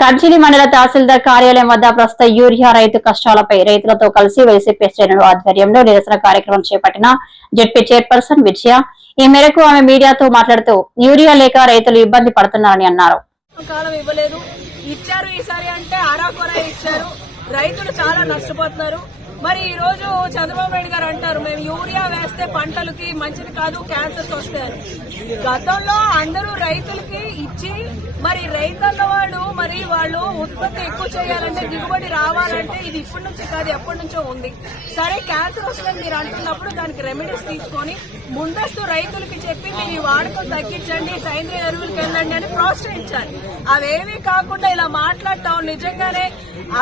కడ్జిలి మండల తహసీల్దార్ కార్యాలయం వద్ద ప్రస్తుత యూరియా రైతు కష్టాలపై రైతులతో కలిసి వైసీపీ శ్రేణుల ఆధ్వర్యంలో నిరసన కార్యక్రమం చేపట్టిన జెడ్పీ చైర్పర్సన్ విజయ. ఈ మేరకు ఆమె మీడియాతో మాట్లాడుతూ యూరియా లేక రైతులు ఇబ్బంది పడుతున్నారని అన్నారు. రైతులు చాలా నష్టపోతున్నారు. మరి ఈ రోజు చంద్రబాబు నాయుడు గారు అంటారు మేము యూరియా వేస్తే పంటలకి మంచిది కాదు, క్యాన్సర్స్ వస్తాయని. గతంలో అందరూ రైతులకి ఇచ్చి మరి రైతన్న వాళ్ళు ఉత్పత్తి ఎక్కువ చేయాలంటే, దిగుబడి రావాలంటే ఇది ఇప్పటి నుంచి కాదు ఎప్పటి నుంచో ఉంది. సరే క్యాన్సర్ వస్తుందని మీరు అంటున్నప్పుడు దానికి రెమెడీస్ తీసుకొని ముందస్తు రైతులకి చెప్పి మీరు ఈ వాడకం తగ్గించండి, సేంద్రియ ఎరువులకు వెళ్ళండి అని ప్రోత్సహించాలి. అవేమీ కాకుండా ఇలా మాట్లాడటం నిజంగానే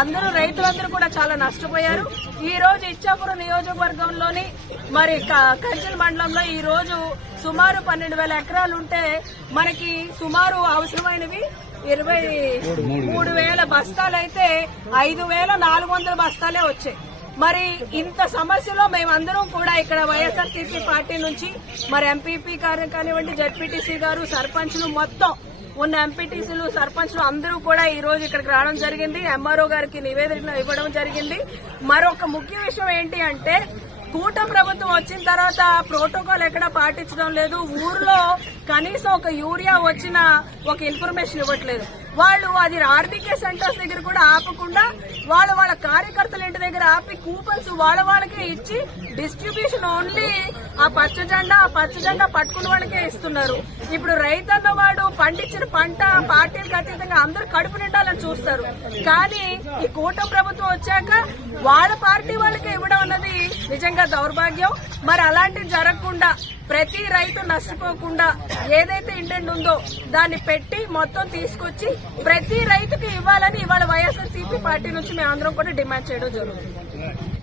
అందరూ రైతులందరూ కూడా చాలా నష్టపోయారు. ఈ రోజు ఇచ్చాపురం నియోజకవర్గంలోని మరి కడ్జిలి మండలంలో ఈ రోజు సుమారు 12,000 ఎకరాలు ఉంటే మనకి సుమారు అవసరమైనవి 23,000 బస్తాలైతే 5,400 బస్తాలే వచ్చాయి. మరి ఇంత సమస్యలో మేమందరం కూడా ఇక్కడ వైఎస్ఆర్సీపీ పార్టీ నుంచి మరి ఎంపీపీ గారు కానివ్వండి, జడ్పీటీసీ గారు, సర్పంచ్లు మొత్తం ఉన్న ఎంపీటీసీలు, సర్పంచ్లు అందరూ కూడా ఈ రోజు ఇక్కడికి రావడం జరిగింది. ఎంఆర్ఓ గారికి నివేదిక ఇవ్వడం జరిగింది. మరొక ముఖ్య విషయం ఏంటి అంటే కూటమి ప్రభుత్వం వచ్చిన తర్వాత ప్రోటోకాల్ ఎక్కడా పాటించడం లేదు. ఊర్లో కనీసం ఒక యూరియా వచ్చిన ఒక ఇన్ఫర్మేషన్ ఇవ్వట్లేదు. వాళ్ళు అది ఆర్బీకే సెంటర్స్ దగ్గర కూడా ఆపకుండా వాళ్ళ కార్యకర్తల ఇంటి దగ్గర ఆపి కూపన్స్ వాళ్ళకే ఇచ్చి డిస్ట్రిబ్యూషన్ ఓన్లీ ఆ పచ్చ జెండా పట్టుకున్న వాళ్ళకే ఇస్తున్నారు. ఇప్పుడు రైతన్న వాడు పండించిన పంట పార్టీలకు అతీతంగా అందరూ కడుపు నిండాలని చూస్తారు. కానీ ఈ కూటమి ప్రభుత్వం వచ్చాక వాళ్ళ పార్టీ వాళ్ళకే ఇవ్వడం అన్నది నిజంగా దౌర్భాగ్యం. మరి అలాంటివి జరగకుండా ప్రతి రైతు నష్టపోకుండా ఏదైతే ఇంటెంట్ ఉందో దాన్ని పెట్టి మొత్తం తీసుకొచ్చి ప్రతి రైతుకి ఇవ్వాలని ఇవాళ వైఎస్ఆర్సీపీ పార్టీ నుంచి మేము అందరం కూడా డిమాండ్ చేయడం జరుగుతుంది.